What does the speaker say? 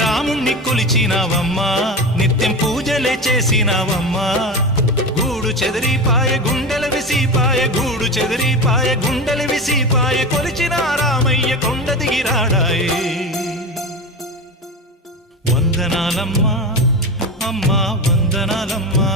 రాముణ్ణి కొలిచినావమ్మా నిత్యం పూజలే చేసినావమ్మా గూడు చెదిరిపాయ గుండెల విసిపాయ గూడు చెదిరిపాయ గుండెల విసిపాయ కొలిచిన రామయ్య కొండ దిగిరాడాయే వందనాలమ్మా అమ్మా వందనాలమ్మా